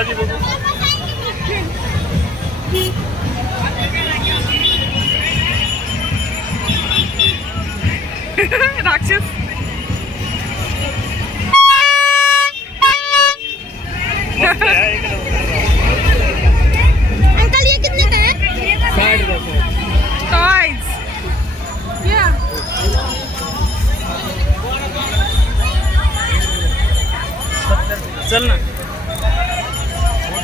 बालाजी बघू राक्षस अंकल ये कितने का है साठ रुपये टॉयज या चल ना.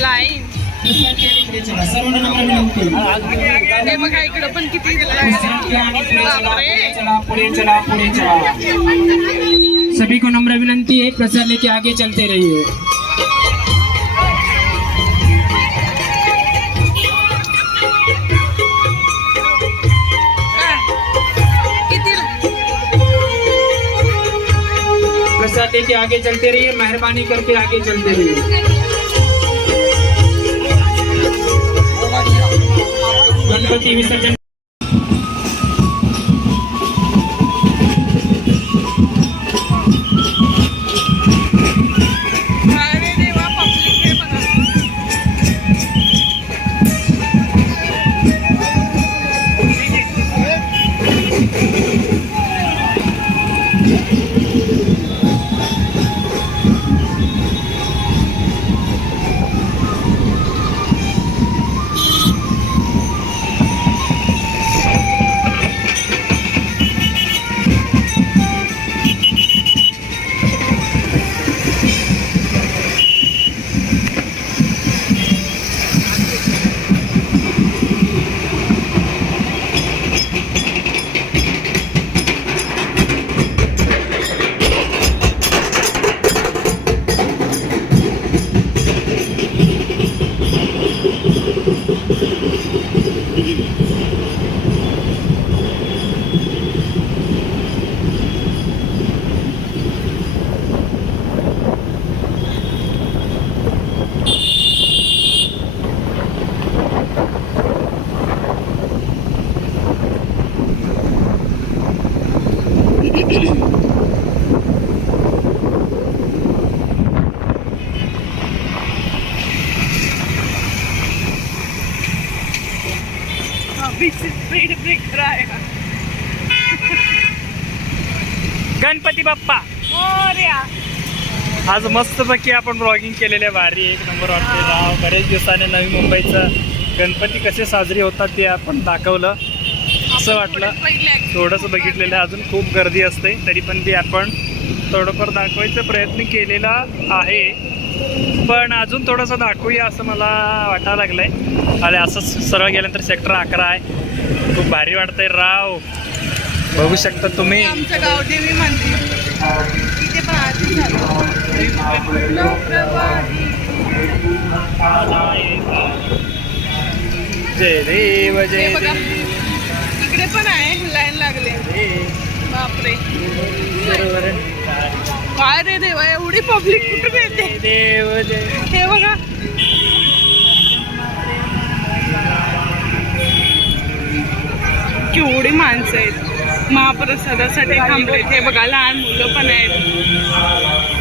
लाईन. हे बघा इकडं पण किती सभी को नम्र विनंती है प्रसाद लेके आगे चलते रहिए। प्रसाद लेके आगे चलते रहिए मेहरबानी करके आगे चलते रहिए। Ganpati Mr. Jan आज मस्तपैकी आपण ब्लॉगिंग केलेले आहे भारी. एक नंबर वाटते राव बरेच दिवसाने नवी मुंबईचं गणपती कसे साजरे होतात ते आपण दाखवलं. असं वाटलं. थोडंसं बघितलेलं आहे. अजून खूप गर्दी असते. तरी पण ते आपण थोडंफार दाखवायचा प्रयत्न केलेला आहे. पण अजून थोडंसं दाखवूया असं मला वाटायला लागलं आहे आणि असंच सरळ गेल्यानंतर सेक्टर अकरा आहे. खूप भारी वाटतंय. राव बघू शकता तुम्ही. आमचं गाव देवी मंदिर. तिथे पण आधी जय देव जय इकडे पण आहे लाईन लागले. बापरे. काय रे देवा एवढी पब्लिक कुठे मिळते? देव जय हे बघा. केवढी माणसं आहेत. महाप्रसादासाठी थांबले हे बघा लहान मुलं पण आहेत.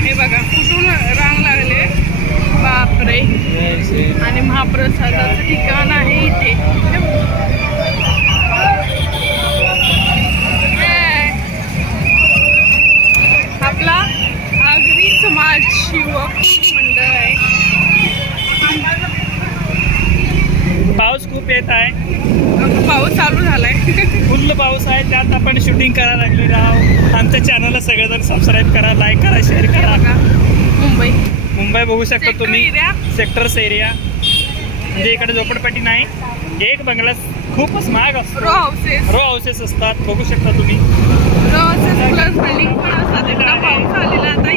हे बघा कुठून रांग लागले? बापरे. आणि महाप्रसादाचं ठिकाण आहे इथे. आपला आगरी समाज शिवक मंडळ आहे येत आहे. पाऊस चालू झालाय. फुल्ल पाऊस आहे. त्यात आपण शूटिंग करायला लागले राव. आमच्या चॅनलला सगळेजण सबस्क्राईब करा लाईक करा शेअर करा. मुंबई. मुंबई बघू शकता तुम्ही. सेक्टर्स एरिया म्हणजे इकडे झोपडपट्टी नाही. एक बंगला खूपच महाग असतो. रो हाऊसेस रो हाऊसेस असतात. बघू शकता तुम्ही. रो हाऊसेस प्लस बिल्डिंग पण असतात. पाऊस आलेला आता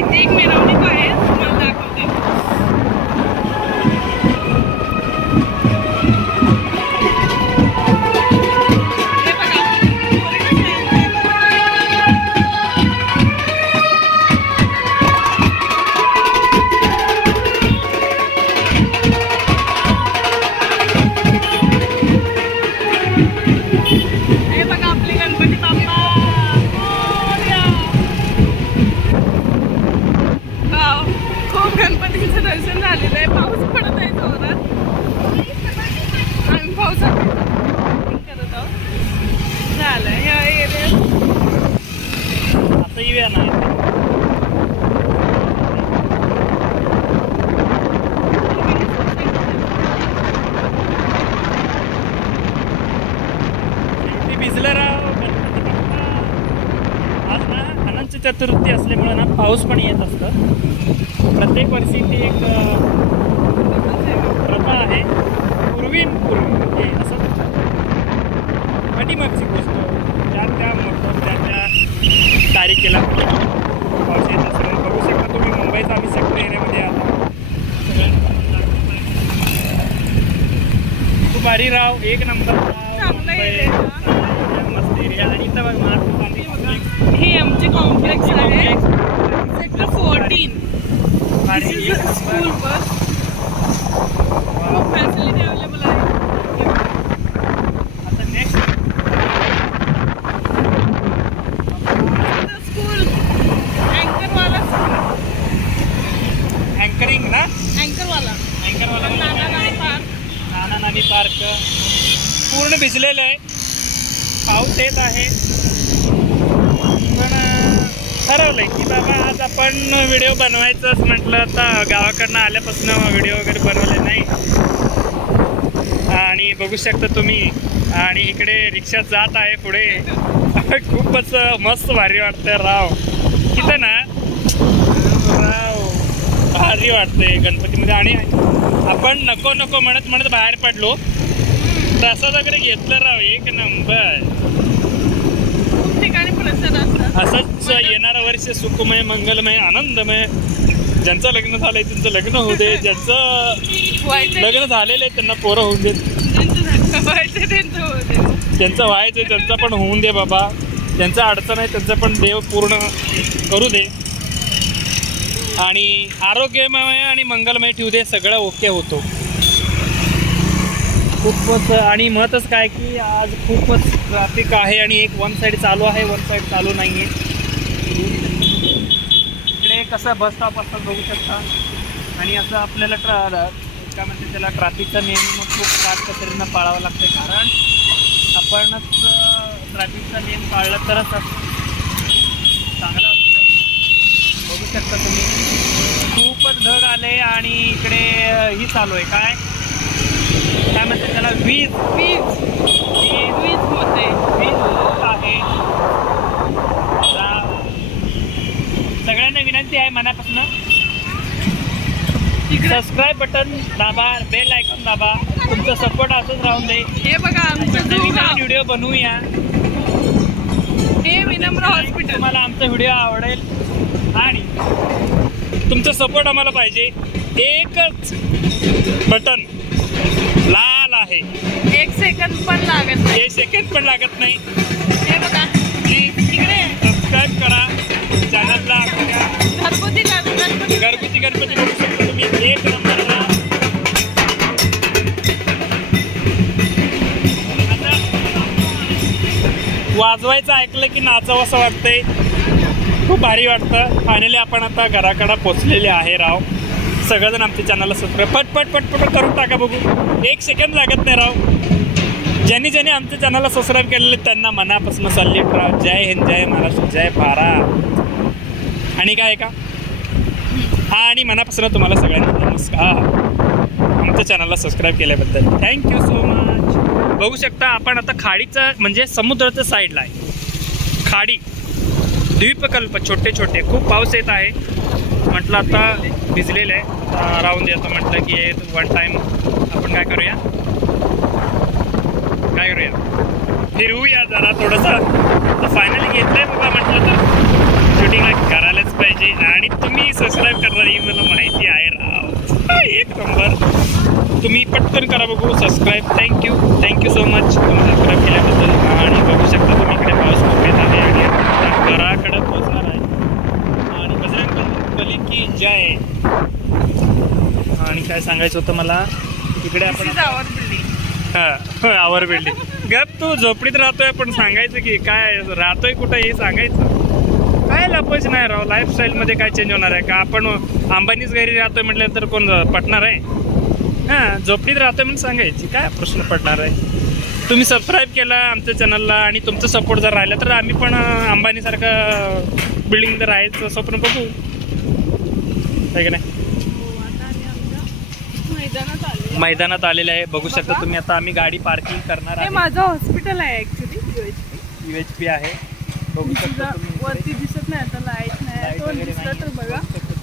आज ना अनंत चतुर्थी असल्यामुळे ना पाऊस पण येत असतं. प्रत्येक वर्षी ती एक प्रथा आहे. पूर्वीन पूर्वी. म्हणजे असं पाठीमागची गोष्ट. त्या त्या महत्त्व त्या त्या तारखेला पाऊस येत असतो. बघू शकता तुम्ही मुंबईचा आम्ही सेक्टर एरियामध्ये आलो खूप भारी राव एक नंबर राव. चांगला मुंबई. area. मस्त एरिया आणि इथं बघ महात्मा गांधी complex. हे आमचे कॉम्प्लेक्स आहे Complex. सेक्टर फोर्टीन भारी एक स्कूल. बस खूप फॅसिलिटी अवेलेबल आहे आता नेक्स्ट स्कूल अँकरवाला अँकरिंग ना अँकरवाला अँकरवाला नाना नानी पार्क नाना नानी पार्क पूर्ण भिजलेलं आहे. पाऊस येत आहे. ठरवलंय की बाबा आज आपण व्हिडिओ बनवायचंच म्हटलं आता गावाकडनं आल्यापासून व्हिडिओ वगैरे बनवले नाही. आणि बघू शकता तुम्ही आणि इकडे रिक्षा जात आहे पुढे. खूपच मस्त भारी वाटतंय राव. तिथं ना राव भारी वाटतंय गणपतीमध्ये. आणि आपण नको नको म्हणत म्हणत बाहेर पडलो. प्रसाद वगैरे घेतलं राव. एक नंबर खूप ठिकाणी प्रसाद असतात असंच येणारं वर्ष सुखमय मंगलमय आनंदमय. ज्यांचं लग्न झालंय त्यांचं लग्न होऊ दे. ज्यांचं लग्न झालेलं आहे त्यांना पोरं होऊन देत. त्यांचं व्हायचं त्यांचं होते ज्यांचं व्हायचं आहे त्यांचं पण होऊन दे बाबा. ज्यांचं अडचण आहे त्यांचं पण देव पूर्ण करू दे. आणि आरोग्यमय आणि मंगलमय ठेवू दे सगळं ओके होतो. खूपच आणि महत्त्वाचं काय की आज खूपच ट्रॅफिक आहे आणि एक वन साईड चालू आहे वन साईड चालू नाही आहे इकडे कसं बस स्टॉप असतात बघू शकता. आणि असं आपल्याला ट्रा काय म्हणते त्याला ट्रॅफिकचा नियम मग खूप काटकसरीनं पाळावं लागते कारण आपणच ट्रॅफिकचा नियम पाळला तरच असं चांगलं असतं. बघू शकता तुम्ही. खूपच ढग आले आणि इकडे ही चालू आहे. काय? काय म्हणते त्याला? वीज. वीज. वीज होते. वीज होत आहे. सगळ्यांना विनंती आहे मनापासून. सबस्क्राईब बटन दाबा बेल आयकॉन दाबा. तुमचा सपोर्ट असंच राहून दे. हे बघा नवीन व्हिडिओ बनवूया. हे विनम्र हॉस्पिटल तुम्हाला आमचा व्हिडिओ आवडेल. आणि तुमचा सपोर्ट आम्हाला पाहिजे. एकच बटन आहे. एक सेकंद पण लागत नाही. हे सेकंड पण लागत नाही. हे बघा. तिकडे सबस्क्राईब करा. चॅनलला घरगुती गणपती घरगुती. गणपती बघू शकता तुम्ही. एक नंबरला वाजवायचं ऐकलं की नाचावं असं वाटतंय. खूप भारी वाटतं. फायनली आपण आता घराकडं पोचलेले आहे राव. सगळेजण आमच्या चॅनलला सबस्क्राईब पट पट पट पट करून टाका बघू. एक सेकंद लागत नाही राव. ज्यांनी ज्यांनी आमच्या चॅनलला सबस्क्राईब केलेले त्यांना मनापासून सल्यूट राव. जय हिंद जय महाराष्ट्र जय भारत. आणि काय आहे का? हा आणि मनापासून तुम्हाला सगळ्यांना नमस्कार. आमच्या चॅनलला सबस्क्राईब केल्याबद्दल. थँक्यू सो मच बघू शकता आपण आता खाडीचं म्हणजे समुद्राच्या साईडला आहे. खाडी. द्वीपकल्प छोटे छोटे. खूप पाऊस येत आहे. म्हटलं आता भिजलेलं आहे. आता राहून दे आता म्हटलं की वन टाईम आपण काय करूया? काय करूया? फिरवूया जरा थोडंसं. फायनली घेतलंय बघा म्हटलं तर. शूटिंगला करायलाच पाहिजे. आणि तुम्ही सबस्क्राईब करणार ही मला माहिती आहे. राव एक नंबर तुम्ही पटकन करा बघू subscribe thank you thank you so much तुम्ही सबस्क्राईब केल्याबद्दल. आणि बघू शकता तुम्ही इकडे पाऊस खूप येत आहे आणि घराकडं घराकडे पोचणार आहे. बली की जय. आणि काय सांगायचं होतं मला? इकडे आपण. हा आवर बिल्डिंग गप तू झोपडीत राहतोय पण सांगायचं की काय राहतोय कुठं हे सांगायचं. काय लपच नाही राव लाईफस्टाईलमध्ये काय चेंज होणार आहे? का आपण अंबानीच घरी राहतोय म्हटलं तर कोण पटणार आहे? हां झोपडीत राहतोय म्हणून सांगायची. काय प्रश्न पडणार आहे? तुम्ही सबस्क्राईब केला आमच्या चॅनलला आणि तुमचा सपोर्ट जर राहिला तर आम्ही पण अंबानीसारखं बिल्डिंग तर राहायचं स्वप्न बघू. का नाही? मैदानात आले मैदानात आलेले आहे. बघू शकता तुम्ही आता आम्ही गाडी पार्किंग करणार हे आहे. माझं हॉस्पिटल आहे actually UHP U H P आहे. बघू शकता. वरती दिसत नाही आता लाइट नाही तो दिसला तर. बघा.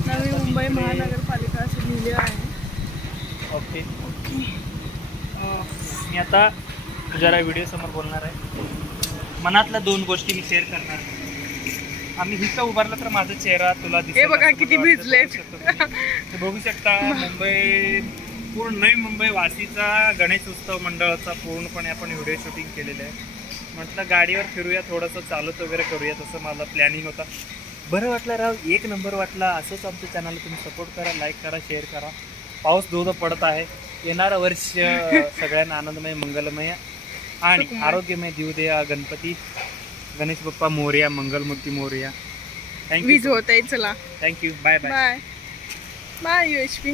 नवी मुंबई. महानगरपालिका असं लिहिले आहे. ओके. मी आता जरा व्हिडिओ समोर बोलणार आहे. मनातल्या दोन गोष्टी मी शेअर करणार आहे. आम्ही हिथं उभारलं तर माझा चेहरा तुला दिसेल हे बघा असं किती मला वाटतं. भिजलेत. बघू शकता तुम्ही. ते बघू शकता मुंबई पूर्ण नवी मुंबई वासीचा गणेश उत्सव मंडळाचा पूर्णपणे आपण व्हिडिओ शूटिंग केलेलं आहे म्हटलं गाडीवर फिरूया थोडंसं चालत वगैरे करूया तसं माझा प्लॅनिंग होता बरं वाटलं राव एक नंबर वाटला असंच आमच्या चॅनलला तुम्ही सपोर्ट करा लाईक करा शेअर करा पाऊस धोधो पडत आहे येणारं वर्ष सगळ्यांना आनंदमय मंगलमय आणि सुखमय. आरोग्यमय देऊ द्या गणपती गणेश बाप्पा मोर्या मंगलमूर्ती मोर्या. वीज थँक्यू होत आहे चला. Thank you bye bye bye bye UHP